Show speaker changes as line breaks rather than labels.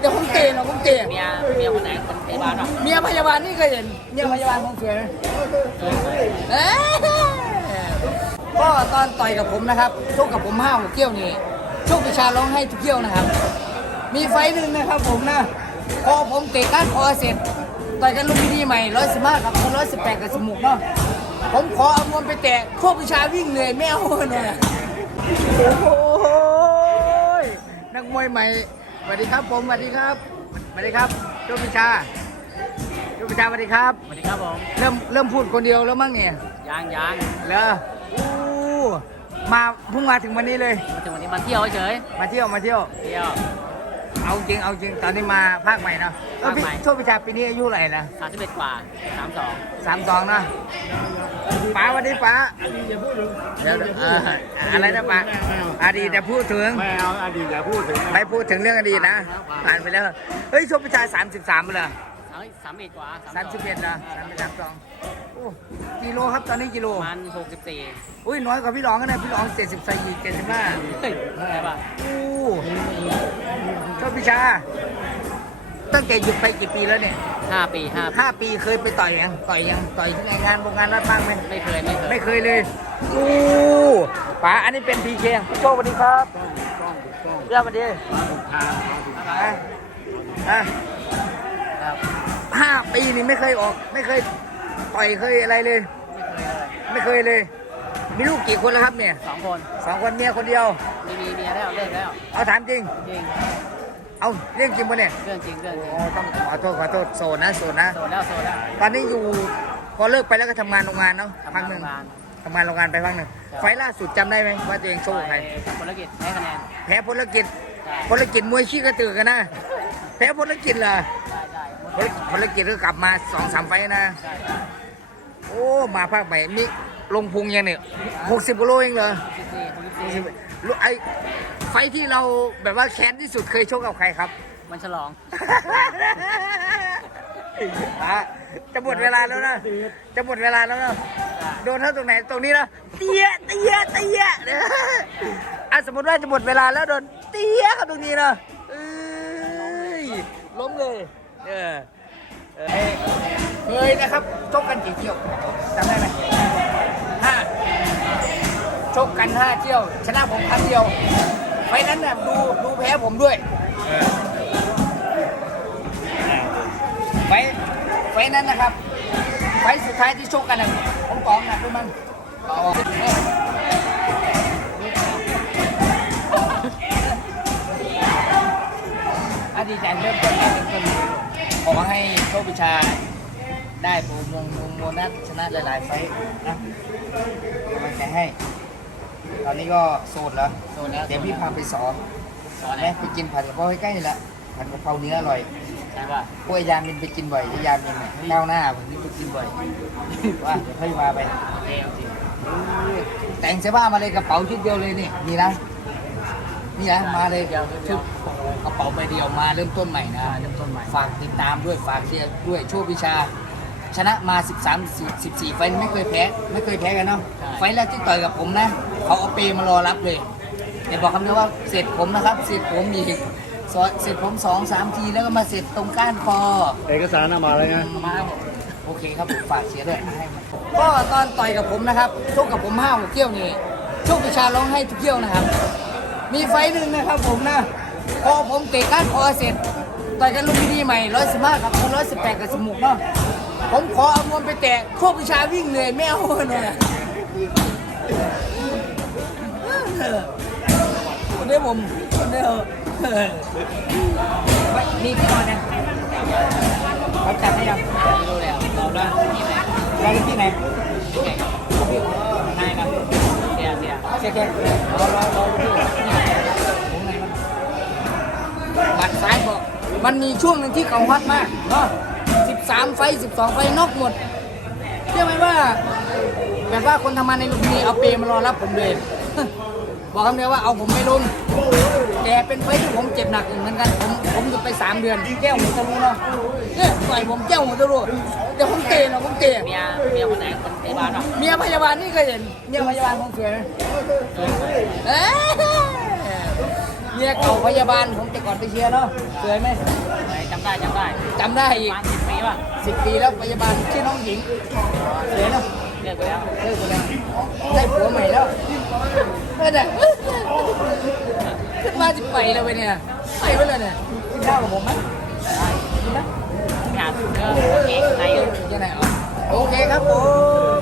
เดี๋ยวผมเตะนะผมเตะเ
มียเมียคนไหนคนพยาบาลเนาะ
เมียพยาบาลนี่เคยเห็นเมียพยาบาลคงสวยไหมเอ้ยก็ตอนต่อยกับผมนะครับชกกับผมห้าหกเที่ยวนี่โชควิชาร้องให้ทุกเที่ยวนะครับ มีไฟล์หนึ่งนะครับผมนะพอผมเตะก้านคอเสร็จต่อยกันลุมพินีใหม่ร้อยสิบห้ากับร้อยสิบแปดกับสมุกเนาะผมขอเอานวมไปแตะโชควิชาวิ่งเหนื่อยไม่เอาหน่อยโอ้โหนักมวยใหม่ สวัสดีครับผมสวัสดีครับสวัสดีครับโชควิชาโชควิชาสวัสดีครับสวัสดีครับผมเริ่มเริ่มพูดคนเดียวแล้วมั้งเนี่ยยางยางเหรออู้มาเพิ่งมาถึงวันนี้เลย
มาถึงวันนี้มาเที่ยวเฉย
มาเที่ยวมาเที่ยว เที่ยว เอาจริงเอาจริงตอนนี้มาภาคใหม่เนาะเออพี่ภาคใหม่ โชควิชาปีนี้อายุเท่าไหร่นะ
สามสิบเอ็ดกว่าสามสอง
สามสองนะป๋าสวันนี้ป๋าเดี๋ยวเอออะไรนะป๋าอดีตแต่พูดถึง
ไม่เอาอดีตอย่าพูดถึงน
ะไม่พูดถึงเรื่องอดีตนะ ผ่านไปแล้ว เฮ้ยโชควิชาสามสิบสามเลย
สามสามเอ็ดกว่า
สามสิบเอ็ดนะสามสามสองโอ้กิโลครับตอนนี้กิโลป
ระมาณหกสิบสี่
อุ้ยน้อยกว่าพี่รองก็ได้พี่รองเจ็ดสิบสี่เจ็ดสิบห้า
เฮ้ยอะไรป่ะ
อู้ โชควิชา ตั้งแต่หยุดไปกี่ปีแล้วเนี่ย
ห้าปีห้าปี
ห้าปีเคยไปต่อยยังต่อยยังต่อยที่ไหนงานโรงงานรัฐบ้างไหมไม่เคยไม่เคยไม่เคยเลยอู้ป๋าอันนี้เป็นพีเคพี่โชคสวัสดีครับต้องถูกต้องเรื่องสวัสดีทางถูกอะอะครับห้าปีนี่ไม่เคยออก ไม่เคยต่อยเคยอะไรเลยไม่เคยเลย ไม่เคยเลย มีลูกกี่คนแล้วครับเนี่ยสองคนสองคนเมียคนเดียว
ไม่มีเมียแล้วเลิกแล้ว เอาถามจริงจริง
เอาเรื่องจริงปะเนี่ย
เรื่องจริงเรื่องจริงโอ้ต
้องขอโทษขอโทษโสดนะโสดนะ
โสดแล้วโสดแล้ว
ตอนนี้อยู่พอเลิกไปแล้วก็ทำงานโรงงานเนาะทำพังากนหนึ่งทำงานทำงานโรงงานไปพักหนึ่งไฟล์ล่าสุดจำได้ไหมว่าตัวเองโชว์กับใคร
ธุรกิจให้คะแนน
แพ้พลกิจใช่พลกิจมวยขี้กระตือกันนะแพ้พลกิจเหรอ
ใช่ใช่หม
ดพลพลกิจก็กลับมาสองสามไฟล์นะ ใช่ใช่โอ้มาภาคใหม่มีลงพุงยังเนี่ยหกสิบกิโลเองเหรอ
สิบสี่หกสิบสี่ล
ูก ไอไฟท์ที่เราแบบว่าแค้นที่สุดเคยชกกับใครครับ มันฉลอง อะจะหมดเวลาแล้วนะ จะหมดเวลาแล้วนะโดนเท่าตรงไหนตรงนี้นะเตี้ยเตี้ยเตี้ยเนี่ยอะสมมติว่าจะหมดเวลาแล้วโดนเตี้ยเข้าตรงนี้นะเอ้ยล้มเลยเออเออเคยนะครับชกกันกี่เที่ยวจำได้ไหมห้า ชกกันห้าเที่ยว ชนะผมครั้งเดียวไฟนั้นน่ะดูดูแพ้ผมด้วยไฟไฟนั้นนะครับ ไฟสุดท้ายที่ชกกันน่ะผมกองหนักด้วยมั้งเอาอดีตใจเริ่มต้นเป็นคนขอให้โชควิชาได้โปรโมงโมนัสชนะหลายๆไฟท์นะกำลังใจให้ ตอนนี้ก็โสดแล้วโสดแล้วเดี๋ยวพี่พาไปสอนสอนไหไหมมไปกินผัดกะเพราใกล้ๆนี่แหละผัดกะเพราเนื้ออร่อยใช่ป่ะพวกไอ้ยามินไปกินบ่อยไอ้ยามินเนี่ยก้าวหน้าผมนี่ไปกินบ่อยว่าเดี๋ยวค่อยมาไปโอเคโอเคแต่งเสื้อผ้ามาเลยกระเป๋าชุดเดียวเลยนี่นี่นะนี่นะมาเลยชุดกระเป๋าใบเดียวมาเริ่มต้นใหม่นะเริ่มต้นใหม่ฝากติดตามด้วยฝากเชียร์ด้วยโชควิชา ชนะมา 13 14 ไฟล์ไม่เคยแพ้ ไม่เคยแพ้กันเนาะไฟล์แรกที่ต่อยกับผมนะ เขาเอาเปรย์มารอรับเลยเดี๋ยวบอกคำเดียวว่าเสร็จผมนะครับ เสร็จผมอีกสอเสร็จผมสองสามทีแล้วก็มาเสร็จตรงก้านคอ
เอกสารเอามาเลยไง
มาครับผมโอเคครับผมฝากเชียร์ด้วยให้มันก็ตอนต่อยกับผมนะครับชกกับผมห้าหกเที่ยวนี่โชควิชาร้องให้ทุกเที่ยวนะครับ มีไฟล์หนึ่งนะครับผมนะพอผมเตะก้านคอเสร็จต่อยกันลุมพินีใหม่ร้อยสิบห้ากับร้อยสิบแปดกับสมุกเนาะ ผมขอเอานวมไปแตะโคกวิชาวิ่งเหนื่อยไม่เอาหน่อยคนนี้ผมคนนี้เออไม่มีที่นอนนะเขาจัดให้ยัง
รู้แล้วเราได้
ที่ไหนเราที่ไหนที่ไหน
นายครับเสียเสีย
เช็คเช็ครอรอรอที่ผมไหนมันบัดซ้ายบอกมันมีช่วงหนึ่งที่เขาฮอตมากเนาะ 13 ไฟ 12 ไฟนอกหมดเชื่อไหมว่า แบบว่าคนทำงานในลุมพินีเอาเปรย์มารอรับผมเลย บอกคำเดียวว่าเอาผมไม่ลงแต่เป็นไฟที่ผมเจ็บหนักเหมือนกัน ผมผมหยุดไปสามเดือนแก้วหัวทะลุเนาะเนี่ยต่อยผมแก้วหัวทะลุเดี๋ยวผมเตะนะผมเตะ
เมียเมียคนไหนคนพยาบาลเนาะ
เมียพยาบาลนี่เคยเห็นเมียพยาบาลคงสวยไหมเอ้ยเมีเนี่ยเก่าพยาบาลผมแต่ก่อนไปเชียร์เนาะสวยไหมจำได้จำได้จำได้อีกี้ป่ะสิบปีแล้วพยาบาลชื่อน้องหญิงเสร็จแล้วเลิกไปแล้วเลิกไปแล้วได้ผัวใหม่แล้วไม่ได้ขึ้นมาจะไปแล้วไปเนี่ยไปไปเลยเนี่ยกินข้าวกับผมไหม
กินนะงานเออโอเ
ไหนอ๋โอเคครับผม